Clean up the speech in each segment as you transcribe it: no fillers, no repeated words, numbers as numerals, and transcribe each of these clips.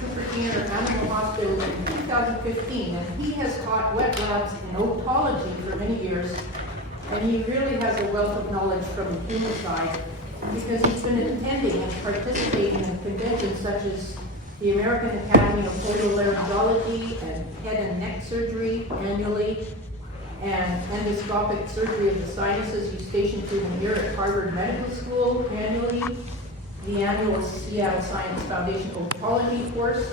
Cooper Animal Hospital in 2015, and he has taught wet labs in otology for many years, and he really has a wealth of knowledge from the human side because he's been attending and participating in conventions such as the American Academy of Otolaryngology and Head and Neck Surgery annually, and endoscopic surgery of the sinuses Eustachian through the ear at Harvard Medical School annually, the annual Seattle Science Foundation Otology course,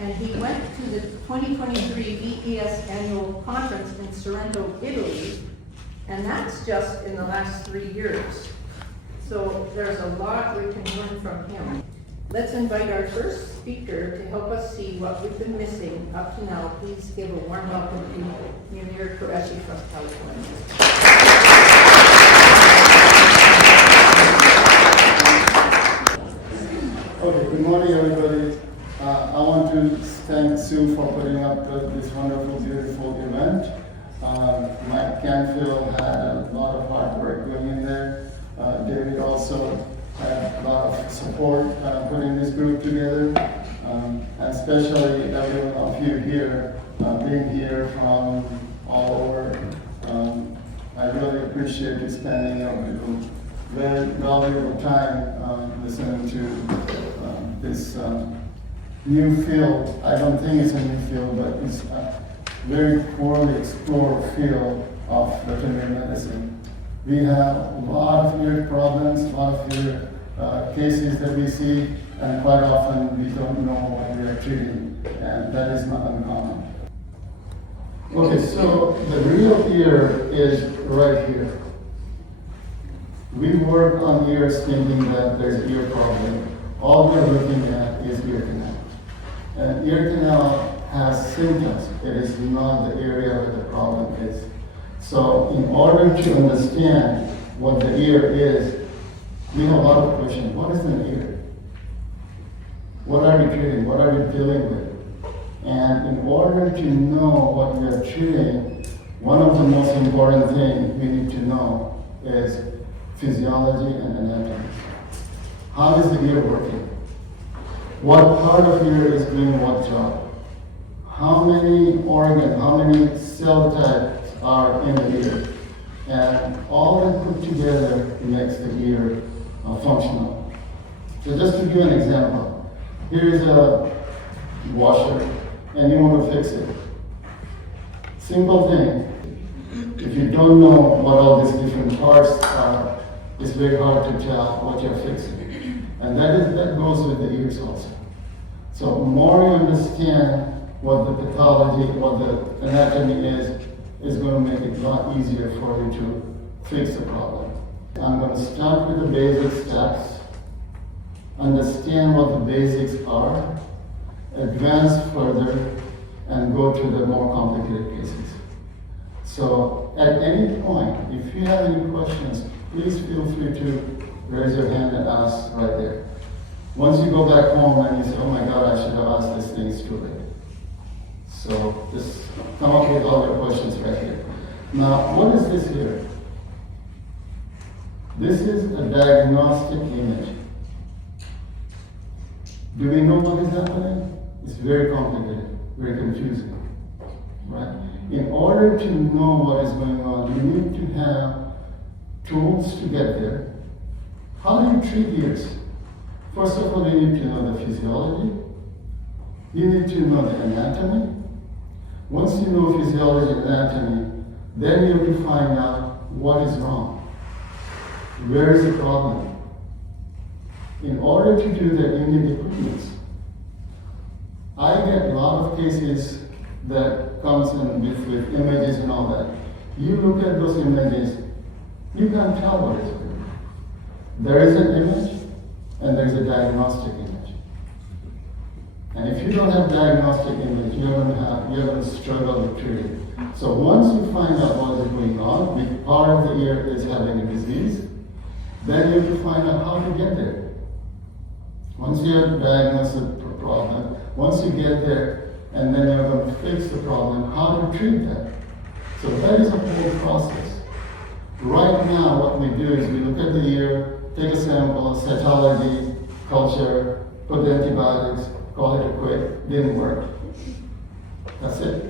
and he went to the 2023 VES annual conference in Sorrento, Italy, and that's just in the last 3 years. So there's a lot we can learn from him. Let's invite our first speaker to help us see what we've been missing up to now. Please give a warm welcome to Munir Kureshi from California. Okay, good morning everybody. I want to thank Sue for putting up this wonderful, beautiful event. Mike Canfield had a lot of hard work going in there. David also had a lot of support putting this group together. And especially every one of you here, being here from all over. I really appreciate you spending your very valuable time listening to this new field. I don't think it's a new field, but it's a very poorly explored field of veterinary medicine. We have a lot of ear problems, a lot of ear cases that we see, and quite often we don't know what we are treating, and that is not uncommon. Okay, so the real ear is right here. We work on ears thinking that there's ear problem. All we're looking at is ear canal. And ear canal has symptoms. It is not the area where the problem is. So in order to understand what the ear is, we have a lot of questions. What is an ear? What are we treating? What are we dealing with? And in order to know what we are treating, one of the most important things we need to know is physiology and anatomy. How is the ear working? What part of ear is doing what job? How many organs, how many cell types are in the ear? And all that put together makes the ear functional. So just to give an example, here is a washer and you want to fix it. Simple thing. If you don't know what all these different parts are, it's very hard to tell what you're fixing. And that goes with the ears also. So the more you understand what the pathology, what the anatomy is going to make it a lot easier for you to fix the problem. I'm going to start with the basic steps, understand what the basics are, advance further, and go to the more complicated cases. So at any point, if you have any questions, please feel free to raise your hand and ask right there. Once you go back home and you say, oh my God, I should have asked this thing, it's too late. So just come up with all your questions right here. Now, what is this here? This is a diagnostic image. Do we know what is happening? It's very complicated, very confusing, right? In order to know what is going on, you need to have tools to get there. How do you treat ears? First of all, you need to know the physiology. You need to know the anatomy. Once you know physiology and anatomy, then you have to find out what is wrong. Where is the problem? In order to do that, you need equipment. I get a lot of cases that comes in with images and all that. You look at those images, you can't tell what is good. There is an image, and there's a diagnostic image. And if you don't have diagnostic image, you're going to struggle with treating. So once you find out what is going on, if part of the ear is having a disease, then you have to find out how to get there. Once you have diagnosed the problem, once you get there, and then you're going to fix the problem, how to treat that. So that is a whole process. Right now, what we do is we look at the ear, take a sample, cytology, culture, put the antibiotics, call it a quit, didn't work. That's it.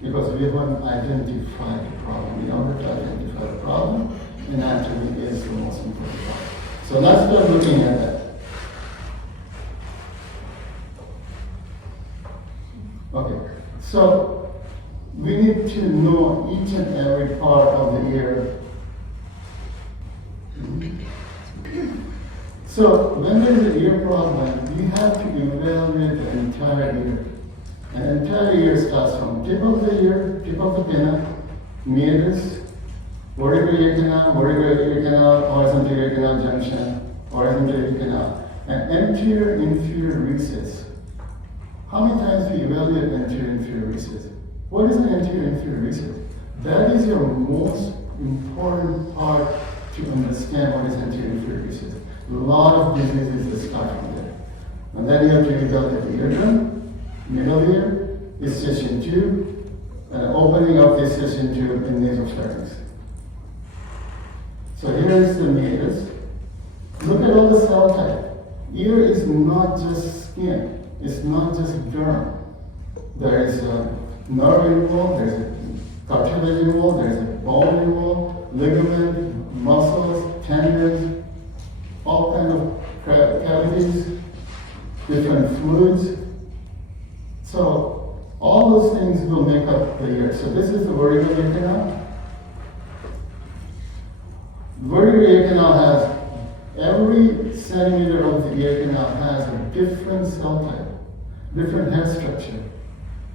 Because we haven't identified the problem. In order to identify the problem, anatomy is the most important part. So let's start looking at that. Okay, so we need to know each and every part of the ear. So when there is an ear problem, we have to evaluate the entire ear. An entire ear starts from tip of the ear, tip of the pinna, meatus, vertebral ear canal, horizontal ear canal junction, horizontal ear canal, and anterior-inferior recess. How many times we evaluate anterior-inferior recess? What is an anterior-inferior recess? That is your most important part to understand what is anterior-inferior recess. A lot of diseases start from there. And then you have to evaluate the eardrum, middle ear, incision tube, and opening of the incision tube in nasopharynx. So here is the meatus. Look at all the cell type. Ear is not just skin. It's not just derm. There is a nerve involved, there's a cartilage involved, there's a bone involved, ligament, muscles, tendons, all kind of cavities, different fluids. So all those things will make up the ear. So this is the vertebral ear canal. Vertebral ear canal has, every centimeter of the ear canal has a different cell type, different head structure.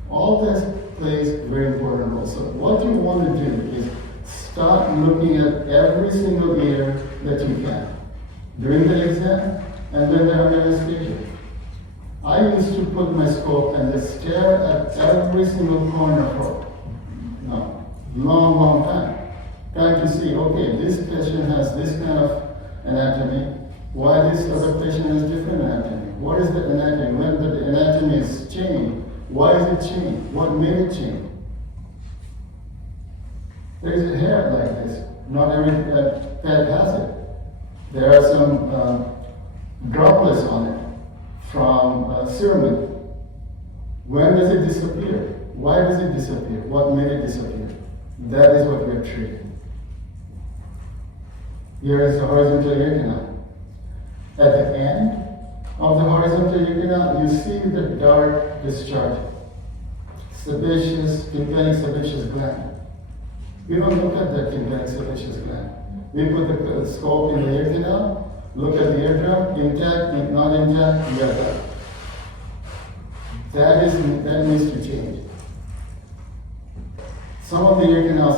All this plays a very important role. So what you want to do is start looking at every single ear that you can during the exam and then the anesthesia. I used to put my scope and just stare at every single corner for long time, trying to see, okay, this patient has this kind of anatomy, why this other patient has different anatomy? What is the anatomy? When the anatomy is changed, why is it changed? What made it change? There is a hair like this. Not every pet has it. There are some droplets on it from serum. When does it disappear? Why does it disappear? What made it disappear? That is what we are treating. Here is the horizontal ear canal. At the end of the horizontal ear canal, you see the dark discharge. Sebaceous, tympanic sebaceous gland. We don't look at that tympanic sebaceous gland. We put the scope in the ear canal, look at the eardrum, intact, not intact, we are done. That needs to change. Some of the ear canals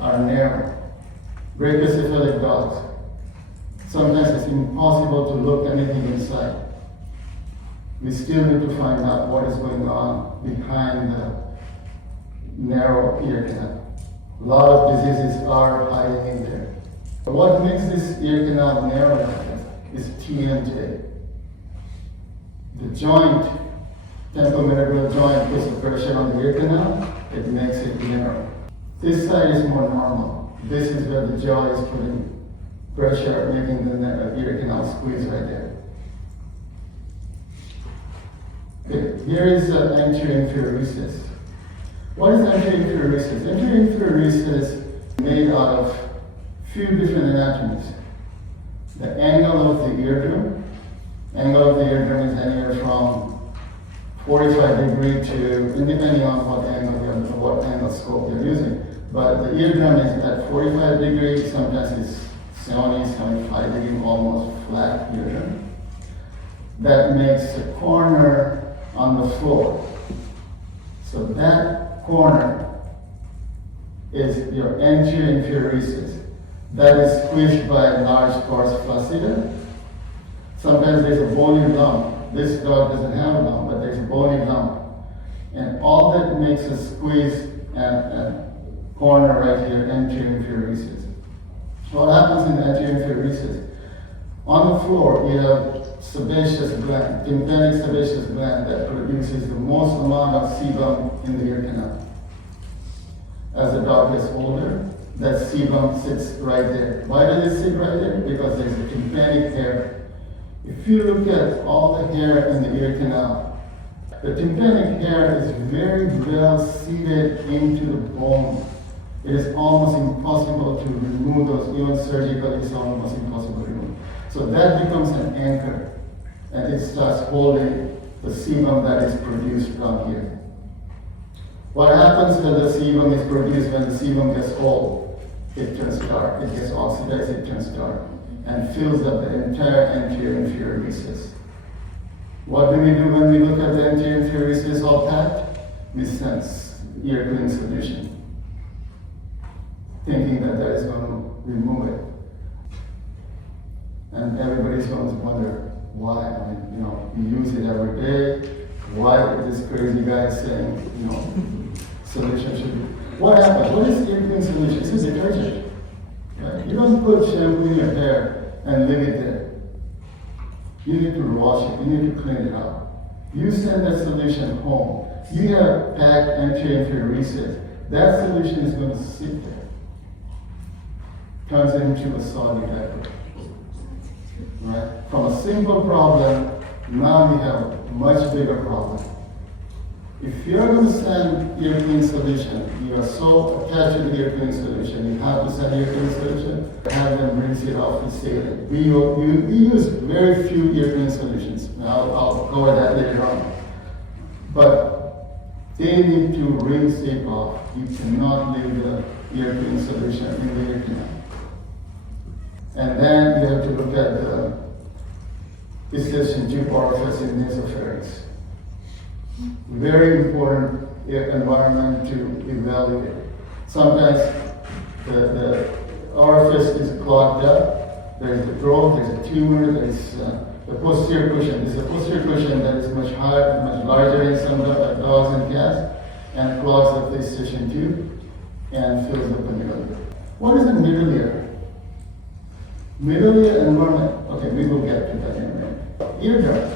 are narrow. Brachycephalic dogs. Sometimes it's impossible to look anything inside. We still need to find out what is going on behind the narrow ear canal. A lot of diseases are hiding in there. What makes this ear canal narrow like that is TMJ. The joint, temporomandibular joint, puts the pressure on the ear canal, it makes it narrow. This side is more normal. This is where the jaw is putting pressure, making the ear canal squeeze right there. Okay, here is the anterior-inferior recess. What is anterior-inferior recess? Anterior-inferior recess is made out of few different anatomies. The angle of the eardrum. Angle of the eardrum is anywhere from 45 degrees to, depending on what angle scope you're using. But the eardrum is at 45 degrees, sometimes it's 70, 75 degrees, almost flat eardrum. That makes a corner on the floor. So that corner is your anterior-inferior recess. That is squished by a large pars flaccida. Sometimes there's a bony lump. This dog doesn't have a lump, but there's a bony lump. And all that makes a squeeze at corner right here, anterior-inferior recess. What happens in the anterior-inferior recess? On the floor, you have sebaceous gland, tympanic sebaceous gland that produces the most amount of sebum in the ear canal. As the dog gets older, that sebum sits right there. Why does it sit right there? Because there's a tympanic hair. If you look at all the hair in the ear canal, The tympanic hair is very well seated into the bone. It is almost impossible to remove those, even surgically it's almost impossible to remove. So that becomes an anchor, and it starts holding the sebum that is produced down here. What happens when the sebum is produced, when the sebum gets old? It turns dark, it gets oxidized, it turns dark, and fills up the entire anterior inferior recess. What do we do when we look at the anterior inferior recess all packed? We sense ear cleaning solution, thinking that that is going to remove it. And everybody's going to wonder why. I mean, you use it every day. Why this crazy guy is saying, solution should be. What happens? What is ear cleaning solution? It's a detergent. Right? You don't put shampoo in your hair and leave it there. You need to wash it. You need to clean it up. You send that solution home. You have packed anterior inferior recess. That solution is going to sit there. Turns into a soggy diaper. Right? From a simple problem, now we have a much bigger problem. If you're going to send ear cleaning solution, you are so attached to the ear cleaning solution, you have to send ear cleaning solution, have them rinse it off with saline. We use very few ear cleaning solutions. Now I'll cover that later on. But they need to rinse it off. You cannot leave the ear cleaning solution in the ear canal. And then you have to look at the incision tube orifice in nasopharynx. Very important environment to evaluate. Sometimes the orifice is clogged up. There is a growth, there is a tumor, there is the posterior cushion. This is a posterior cushion that is much higher, much larger in some dogs and cats, and clogs up the incision tube and fills up the middle ear. What is the middle ear? Middle ear environment. Okay, we will get to that in a minute. Eardrum.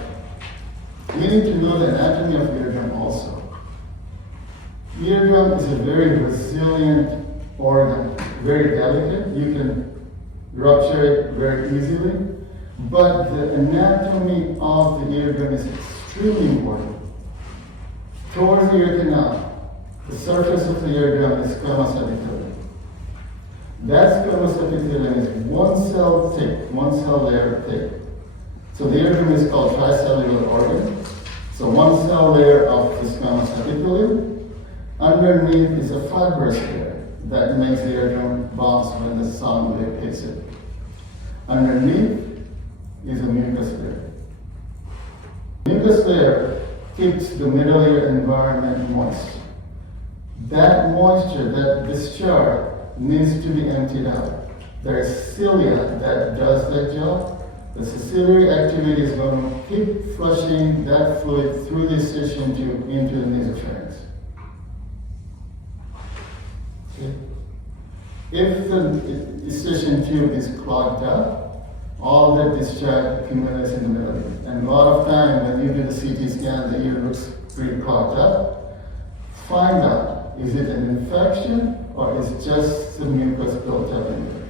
We need to know the anatomy of eardrum also. Eardrum is a very resilient organ, very delicate. You can rupture it very easily, but the anatomy of the eardrum is extremely important. Towards the ear canal, the surface of the eardrum is squamous epithelium. That squamous epithelium is one cell thick, one cell layer thick. So the eardrum is called tricellular organ. So one cell layer of the squamous epithelium. Underneath is a fibrous layer that makes the eardrum bounce when the sound wave hits it. Underneath is a mucus layer. Mucus layer keeps the middle ear environment moist. That moisture, that discharge, needs to be emptied out. There is cilia that does that job. The ciliary activity is going to keep flushing that fluid through the incision tube into the nasopharynx. Okay. If the incision tube is clogged up, all that discharge accumulates in the middle ear. And a lot of time when you do the CT scan, the ear looks pretty clogged up. Find out, is it an infection or is it just the mucus built up in there?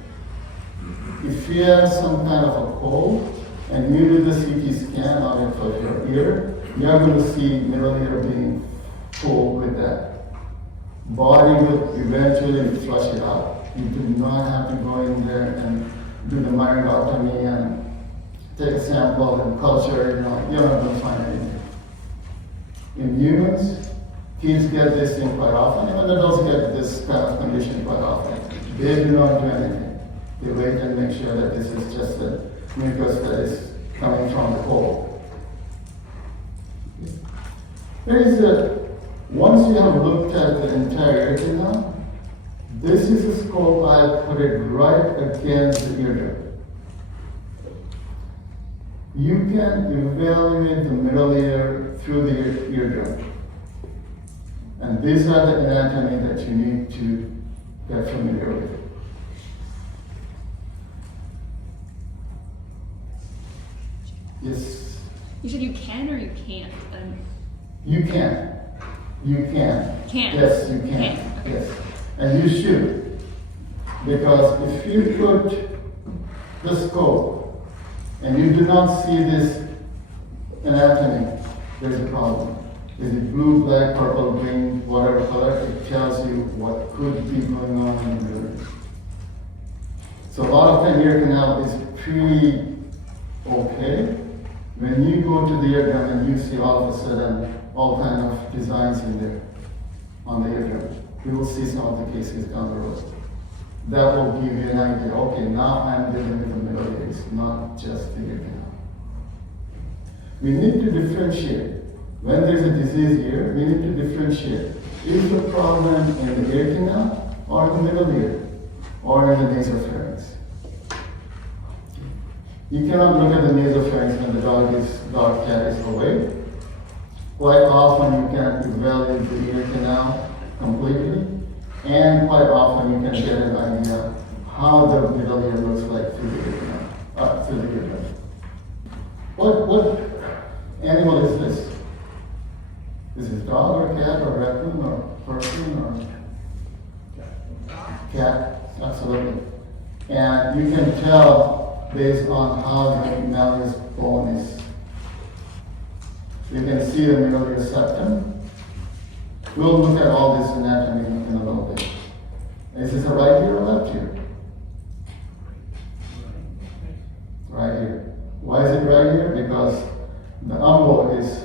If you have some kind of a cold and you do the CT scan of your ear, you're going to see middle ear being full with that. Body will eventually flush it out. You do not have to go in there and do the myringotomy and take a sample and culture it. You're not going to find anything. In humans, kids get this thing quite often, even adults get this kind of condition quite often. They do not do anything. They wait and make sure that this is just the mucus that is coming from the cold. Once you have looked at the entire ear canal, this is a scope. I put it right against the eardrum. You can evaluate the middle ear through the eardrum. And these are the anatomy that you need to get familiar with. Yes. You said you can or you can't? You can. You can. Can. Yes, you can. Can. Okay. Yes. And you should. Because if you put the scope and you do not see this anatomy, there's a problem. Is it blue, black, purple, green, whatever color? It tells you what could be going on in the middle ear. So a lot of time ear canal is pretty okay. When you go to the eardrum and you see all of a sudden all kind of designs in there on the eardrum, we will see some of the cases down the road. That will give you an idea. Okay, now I'm dealing with the middle ears, not just the ear canal. We need to differentiate. When there's a disease here, we need to differentiate. Is the problem in the ear canal or in the middle ear or in the nasopharynx? You cannot look at the nasopharynx when the dog cat is away. Quite often you can evaluate the ear canal completely, and quite often you can get an idea how the middle ear looks like through the ear canal, through the eardrum. What animal is this? Is this dog or cat or raccoon or person or cat? Absolutely. And you can tell based on how the malleus bone is. You can see the middle ear septum. We'll look at all this anatomy in a little bit. Is this a right ear or left ear? Right ear. Why is it right ear? Because the umbo is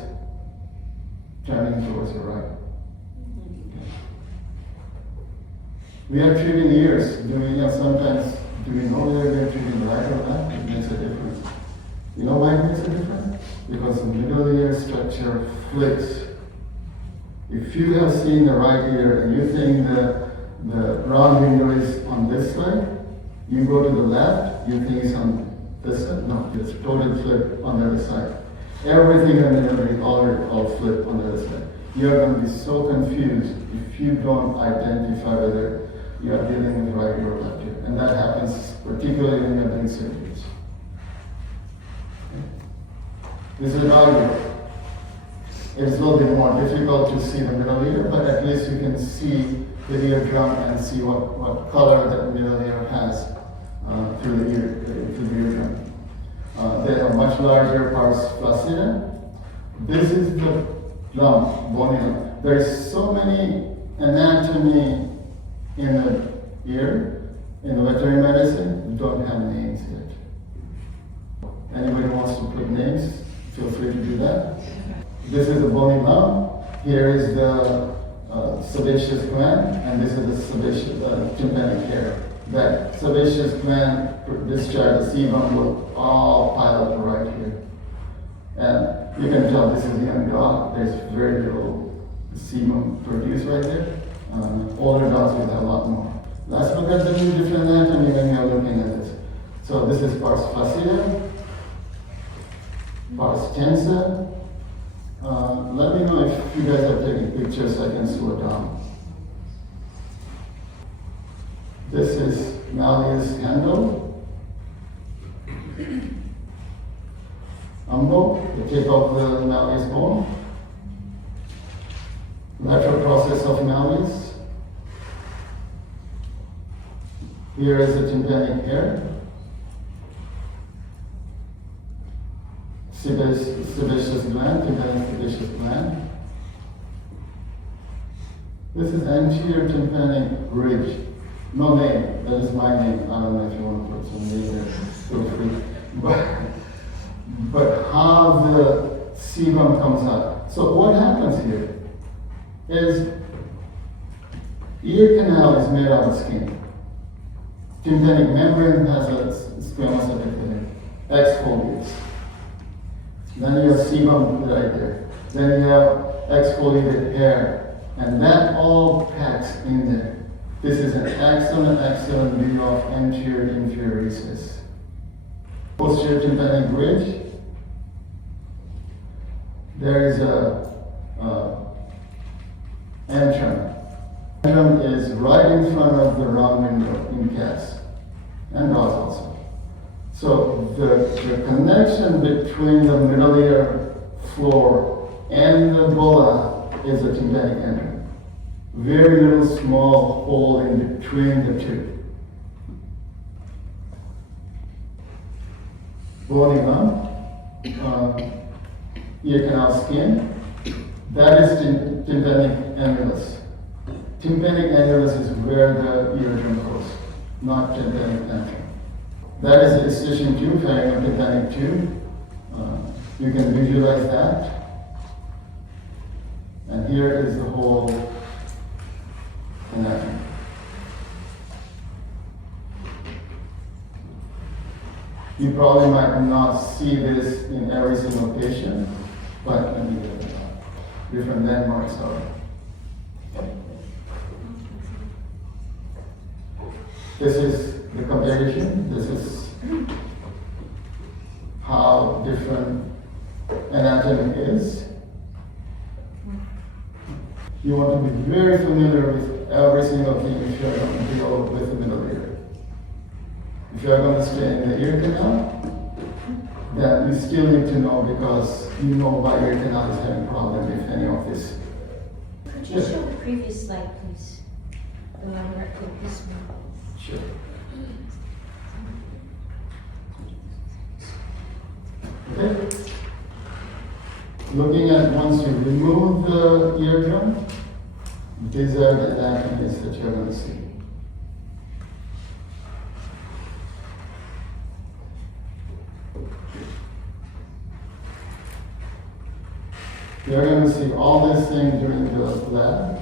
turning towards the right. We are treating ears. Sometimes do we know whether we are treating right or left? It makes a difference. You know why it makes a difference? Because the middle ear structure flips. If you have seen the right ear and you think the round window is on this side, you go to the left, you think it's on this side. No, it's totally flipped on the other side. Everything in the middle is all flipped on the other side. You're going to be so confused if you don't identify whether you are dealing with right ear or left ear. And that happens particularly when you're doing surgeries. This is right ear. It's a little bit more difficult to see the middle ear, but at least you can see the eardrum and see what color that middle ear has through the eardrum. They have much larger pars flaccida. This is the lump, bony lump. There is so many anatomy in the ear, in the veterinary medicine, we don't have names yet. Anybody wants to put names, feel free to do that. This is the bony lump. Here is the sebaceous gland, and this is the sebaceous tympanic hair. That sebaceous gland discharge, the sebum will all pile up right here. And you can tell this is a young dog. There's very little sebum produced right there. Older dogs will have a lot more. Let's look at the different anatomy when we are looking at this. So this is pars flaccida, pars tensa. Let me know if you guys are taking pictures so I can slow down. This is malleus handle. Umbo, the tip of the malleus bone. Lateral process of malleus. Here is the tympanic hair. Sebaceous gland, tympanic sebaceous gland. This is anterior tympanic ridge. No name, that is my name. I don't know if you want to put some name there, feel free. But how the sebum comes out. So what happens here is ear canal is made out of skin. Tympanic membrane has a squamous epithelium, exfoliates. Then you have sebum right there. Then you have exfoliated hair. And that all packs in there. This is an excellent view of anterior inferior recess. Posterior tympanic ridge. There is a antrum. Antrum is right in front of the round window in cats and dogs also. So the connection between the middle ear floor and the bulla is a tympanic antrum. Very little small hole in between the two. Bony lump, ear canal skin. That is tympanic annulus. Tympanic annulus is where the eardrum goes, not tympanic antrum. That is the incision tube, pharyngotympanic tube. You can visualize that. And here is the whole anatomy. You probably might not see this in every single patient, but different landmarks are. This is the comparison. This is how different anatomy is. You want to be very familiar with every single thing if you're going to deal with the middle ear. If you're going to stay in the ear canal, then you still need to know because you know why ear canal is having problem if any of this. Could you show the previous slide, please? The one where this one. Sure. Okay. Looking at once you remove the eardrum, these are the anatomies that you're going to see. You're going to see all these things during the lab.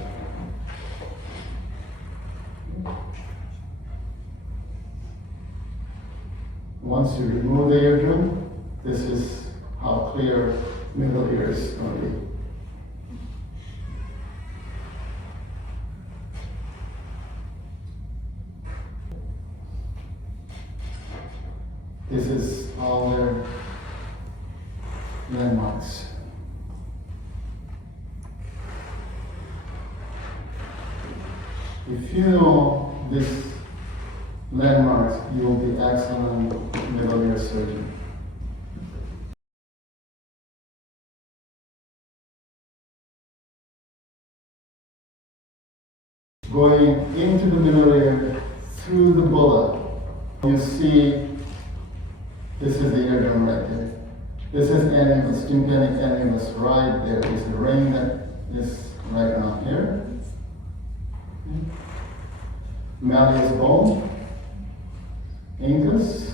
Once you remove the eardrum, this is how clear middle ear is going to be. This is all their landmarks. If you know these landmarks, you will be excellent middle ear surgeon. Going into the middle ear through the bulla, you see this is the eardrum right there. This is annulus, tympanic annulus right there. There's a ring that is right around here. Malleus bone, incus.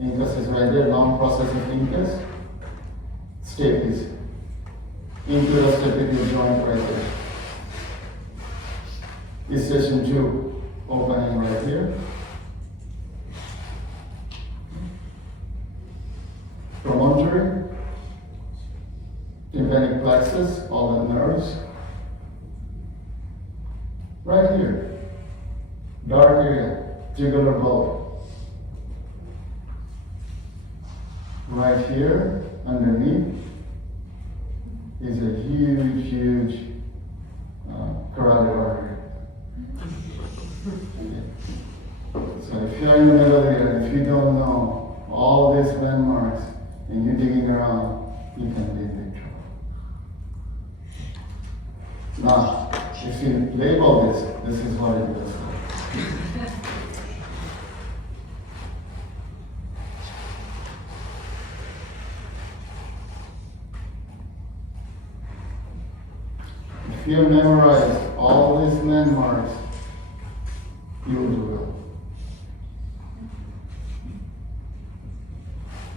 Incus is right there, long process of incus. Stapes. Incus stapedial joint right there. Incision tube opening right here. Promontory, tympanic plexus, all the nerves. Right here, dark area, jugular bulb. Right here, underneath, is a huge carotid artery. So if you're in the middle here, if you don't know all these landmarks and you're digging around, you can be in big trouble. Now, if you label this is what it does. If you memorize all these landmarks, you will do well.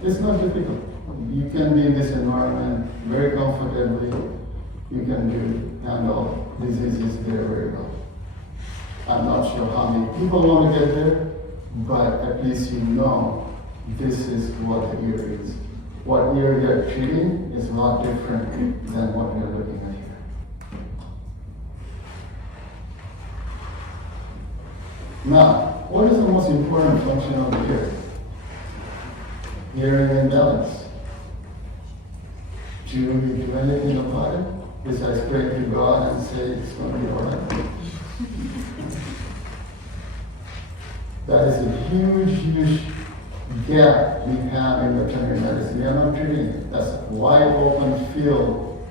It's not difficult. You can be in this environment very comfortably. You can handle diseases very, very well. I'm not sure how many people want to get there, but at least you know this is what the ear is. What ear you're treating is a lot different than what you're looking at here. Now, what is the most important function of the ear? Hearing and balance. Do you do anything about it? Besides pray to God and say it's going to be all right. That is a huge gap we have in veterinary medicine. We are not treating it. That's a wide open field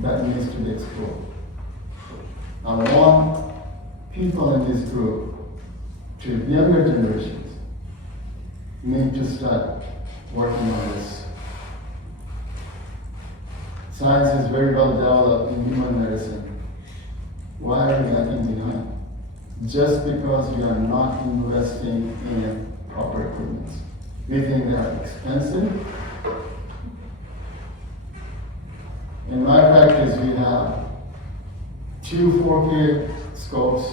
that needs to be explored. I want people in this group, to younger generations, need to start working on this. Science is very well developed in human medicine. Why are we lagging behind? Just because we are not investing in proper equipment. We think they are expensive. In my practice, we have 2 4K scopes,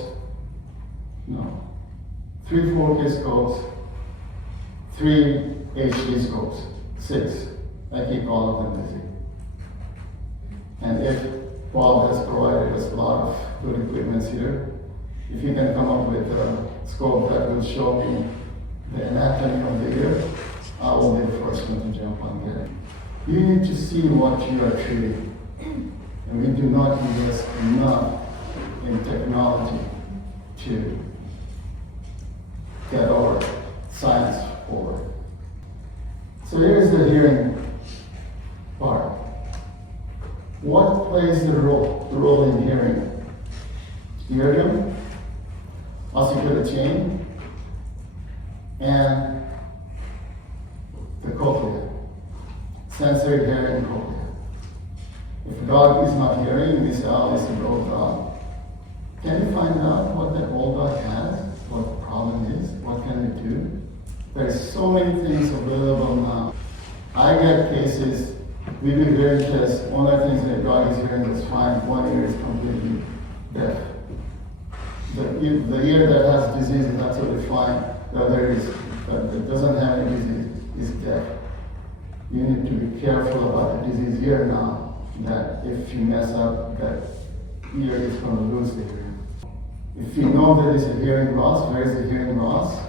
3 4K scopes, 3 HD scopes, 6. I keep all of them busy. And if Bob has provided us a lot of good equipment here, if you can come up with a scope that will show me the anatomy of the ear, I will be the first one to jump on it. You need to see what you are treating. And we do not invest enough in technology to get our science forward. So here's the hearing part. What plays the role in hearing? Eardrum, ossicular chain, and the cochlea, sensory hearing cochlea. If a dog is not hearing, we say, oh, it's an old dog. Can you find out what that old dog has? What the problem is? What can we do? There's so many things available now. I get cases, we do hearing tests, one of the things that dog is hearing is fine, one ear is completely deaf. The ear that has disease is absolutely fine, the other is, that doesn't have any disease, is deaf. You need to be careful about the disease ear now, that if you mess up, that ear is going to lose the hearing. If you know there is a hearing loss, where is the hearing loss,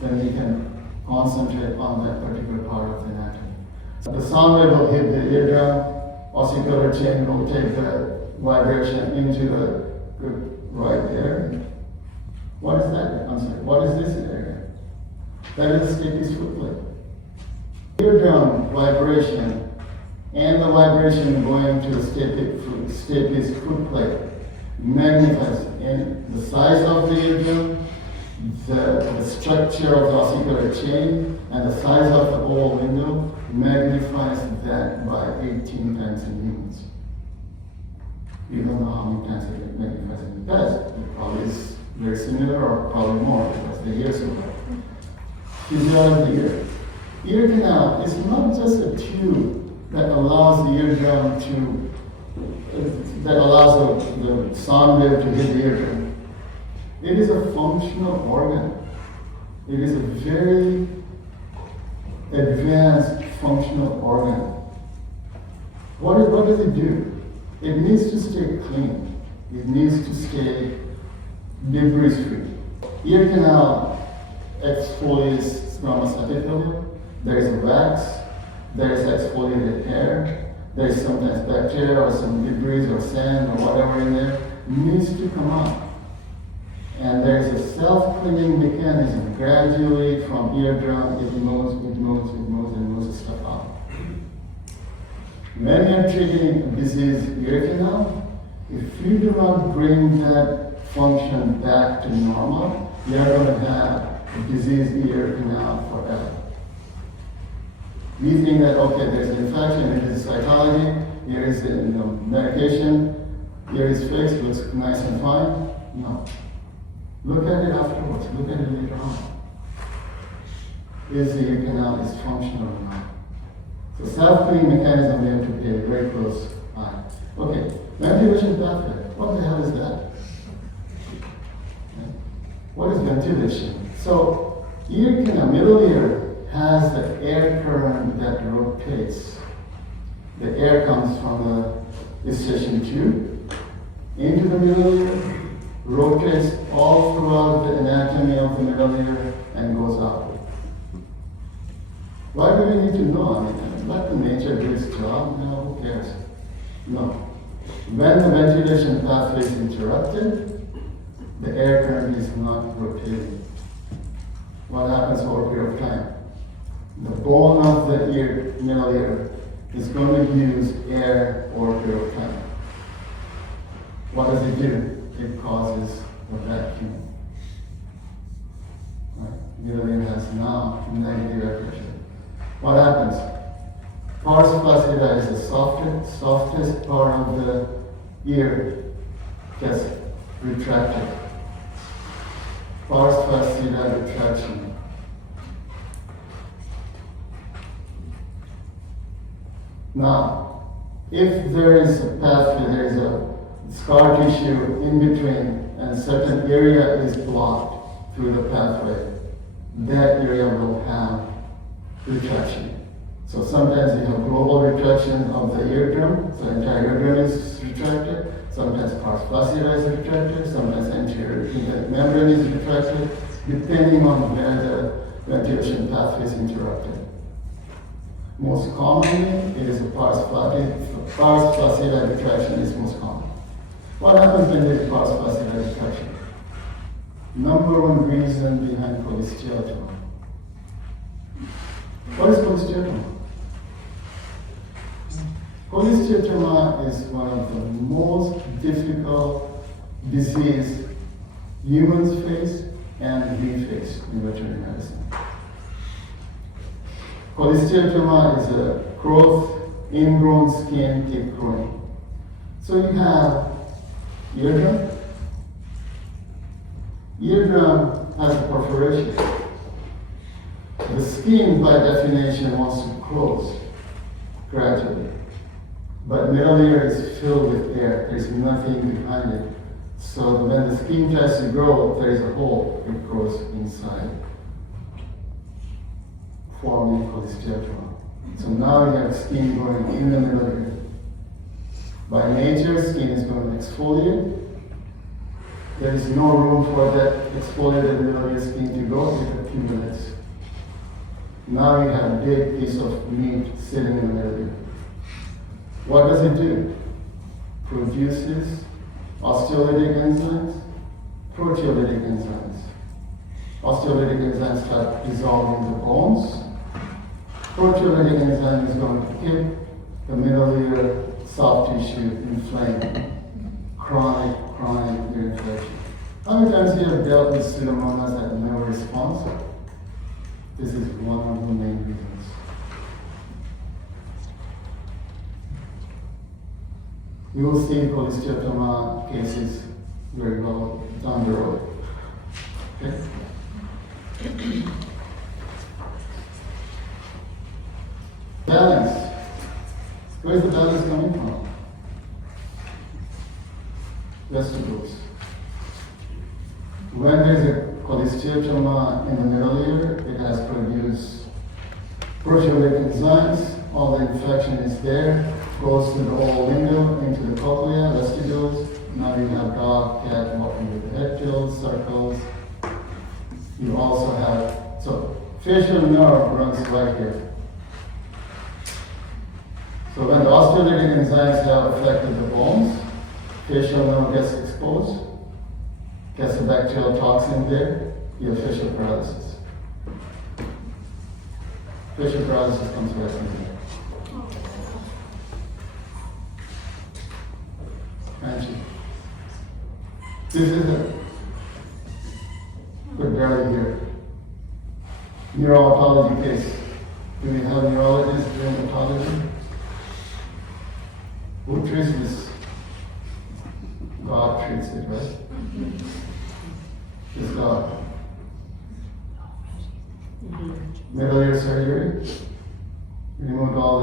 then you can concentrate on that particular part of the anatomy. The sound wave will hit the eardrum, ossicular chain will take the vibration into the right there. What is that? I'm sorry, what is this area? That is stapes foot plate. Eardrum vibration and the vibration going to the stapes foot plate magnifies in the size of the eardrum, the structure of the ossicular chain, and the size of the oval window magnifies that by 18 times in humans. You don't know how many times it magnifies in the pets. It probably is very similar or probably more because they hear so well. Physiology ear. Ear canal is not just a tube that allows the eardrum that allows the sound wave to hit the eardrum. It is a functional organ. It is a very advanced functional organ. What does it do? It needs to stay clean. It needs to stay debris free. Ear canal exfoliates squamous epithelium. There is wax. There is exfoliated hair. There is sometimes bacteria or some debris or sand or whatever in there. It needs to come out. And there is a self-cleaning mechanism. Gradually from eardrum, it moves, and moves the stuff out. When you're treating a diseased ear canal, if you do not bring that function back to normal, you're going to have a diseased ear canal forever. We think that, okay, there's an infection, it is cytology, here is the medication, here is fixed, looks nice and fine. No. Look at it afterwards, look at it later on. Is the ear canal is functional or not? So self-cleaning mechanism we have to pay a very close eye. Okay, ventilation pathway. What the hell is that? What is ventilation? So ear canal, middle ear has the air current that rotates. The air comes from the eustachian tube into the middle ear, rotates all throughout the anatomy of the middle ear and goes out. Why do we need to know? I mean, let the nature do its job. No, who cares? No. When the ventilation pathway is interrupted, the air current is not rotating. What happens over a period of time? The bone of the ear, middle ear, is going to use air over a period of time. What does it do? It causes a vacuum. Right? Middle ear has now negative air pressure. What happens? Pars flaccida is the softest part of the ear gets retracted. Pars flaccida retraction. Now, if there is a pathway, there is a scar tissue in between, and a certain area is blocked through the pathway, that area will have retraction. So sometimes you have global retraction of the eardrum, so entire eardrum is retracted. Sometimes pars flaccida is retracted, sometimes anterior membrane is retracted, depending on where the ventilation pathway is interrupted. Most commonly, it is a pars flaccida retraction is most common. What happens when there is pars flaccida retraction? Number one reason behind cholecystioma. What is cholecystioma? Cholecystioma is one of the most difficult disease humans face and we face in veterinary medicine. Cholecystioma is a growth, ingrown skin keep growing. So you have eardrum. Eardrum has a perforation. The skin, by definition, wants to close gradually. But middle ear is filled with air. There's nothing behind it. So when the skin tries to grow, there is a hole. It grows inside, forming cholecystioma. So now you have skin growing in the middle ear. By nature, skin is going to exfoliate. There is no room for that exfoliated middle ear skin to go. It accumulates. Now you have a big piece of meat sitting in the middle ear. What does it do? Produces osteolytic enzymes, proteolytic enzymes. Osteolytic enzymes start dissolving the bones. Proteolytic enzyme is going to keep the middle ear soft tissue inflamed. Chronic ear infection. How many times you have dealt with pseudomonas that never respond? This is one of the main reasons. You will see cholecystioma cases very well down the road. Okay? Balance. Where's the balance coming from? Vegetables. When there's a cholecystioma in the middle ear, it has produced proteolytic enzymes. All the infection is there, goes to the oral window, into the cochlea, vestibules. Now you have dog, cat walking with head tilts, circles. You also have, so facial nerve runs right here. So when the osteolytic enzymes have affected the bones, facial nerve gets exposed, gets the bacterial toxin there, you have facial paralysis. Facial paralysis comes right from here. This is it. We're barely here. Neuro-otology case. Do we have neurologists doing otology? Who treats this? God treats it, right? It's God. Middle ear surgery. Removed all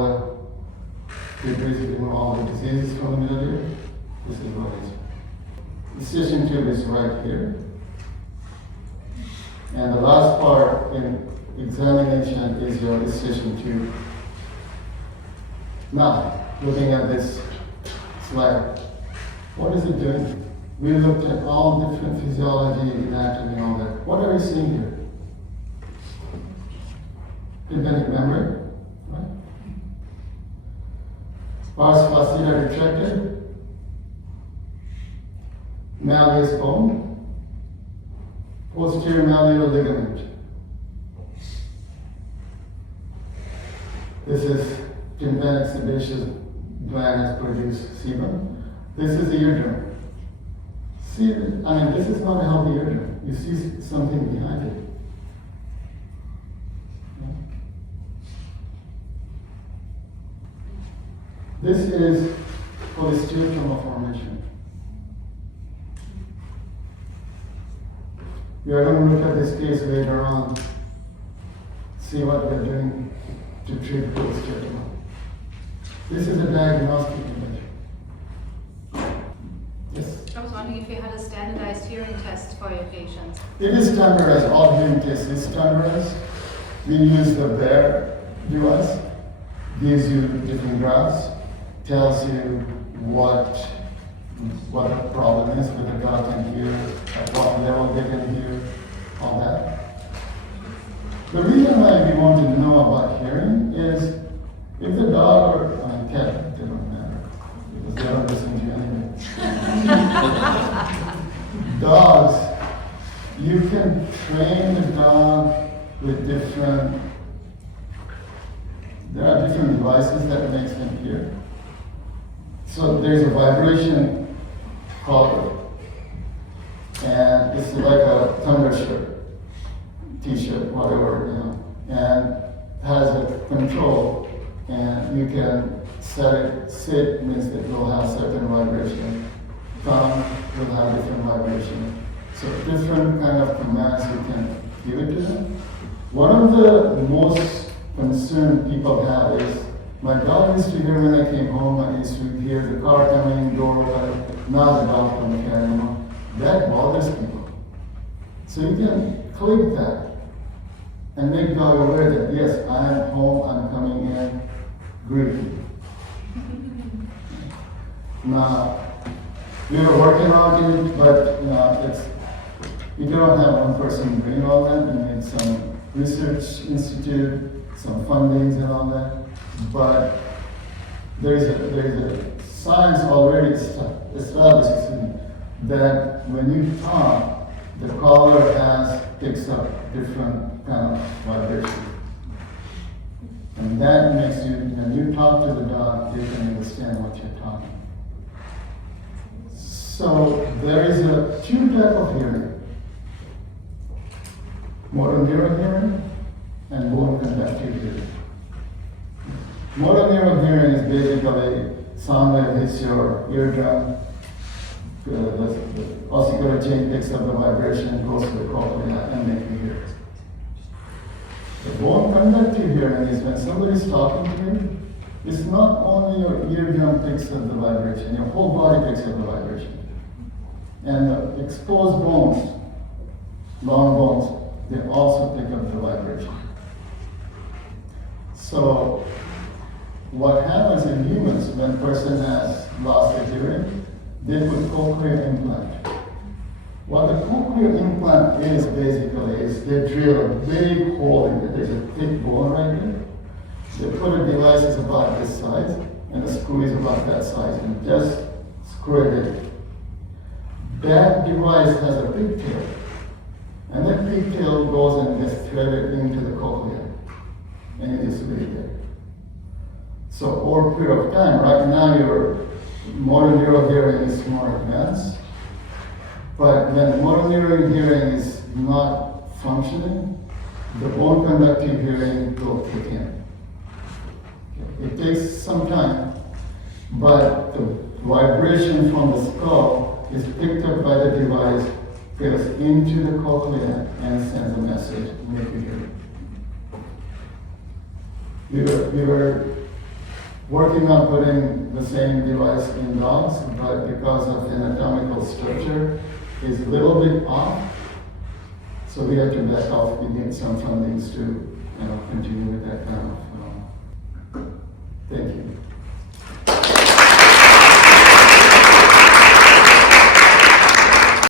the debris, removed all the diseases from the middle ear. This is what it is. The incision tube is right here. And the last part in examination is your incision tube. Now, looking at this slide, what is it doing? We looked at all different physiology, anatomy, all that. What are we seeing here? Tympanic membrane, right? Pars flaccida retracted. Malleus bone, posterior malleolar ligament. This is tympanic sebaceous gland has produced sebum. This is the eardrum. See, this is not a healthy eardrum. You see something behind it. This is polysteatoma formation. We are going to look at this case later on, see what we're doing to treat polysteatoma. This is a diagnostic image. Yes? I was wondering if you had a standardized hearing test for your patients. It is standardized, all hearing tests is standardized. We use the BEAR device, gives you different graphs, tells you what the problem is, whether the dog can hear, at what level they can hear, all that. The reason why we want to know about hearing is if the dog or cat, they don't matter, because they don't listen to you anyway. Dogs, you can train the dog with different, there are different devices that makes them hear. So there's a vibration collar, and it's like a thunder shirt, t-shirt, whatever, and has a control, and you can set it, sit means it will have certain vibration, tongue will have different vibration. So different kind of commands you can give it to them. One of the most concern people have is, my dog used to hear when I came home, I used to hear the car coming, door open, now the dog don't hear anymore. That bothers people. So you can click that and make dog aware that, yes, I am home, I'm coming in, greet you. Now, we are working on it, but you cannot have one person doing all that. You need some research institute, some fundings and all that. But there is a science already established that when you talk, the collar picks up different kind of vibration. And that makes you, when you talk to the dog, they can understand what you're talking. So there is two types of hearing. Motor neural hearing and bone conductive hearing. Motor neural hearing is basically sound wave hits your eardrum, the ossicular chain picks up the vibration, goes to the cochlea, and makes you hear. The bone conductive hearing is when somebody is talking to you, it's not only your eardrum picks up the vibration, your whole body picks up the vibration. And the exposed bones, long bones, they also pick up the vibration. So what happens in humans when a person has lost their hearing, they put cochlear implant. What the cochlear implant is basically is they drill a big hole in it. There's a thick bone right there. They put a device that's about this size and the screw is about that size and just screw it in. That device has a pigtail. And that pigtail goes and gets threaded into the cochlea. And it is really there. So over a period of time, right now your motor neural hearing is more advanced. But when motor neural hearing is not functioning, the bone conductive hearing will kick in. It takes some time, but the vibration from the skull is picked up by the device, goes into the cochlea, and sends a message, make you hear. We were working on putting the same device in dogs, but because of the anatomical structure, is a little bit off. So we have to back off. We need some fundings to continue with that kind of. Thank you.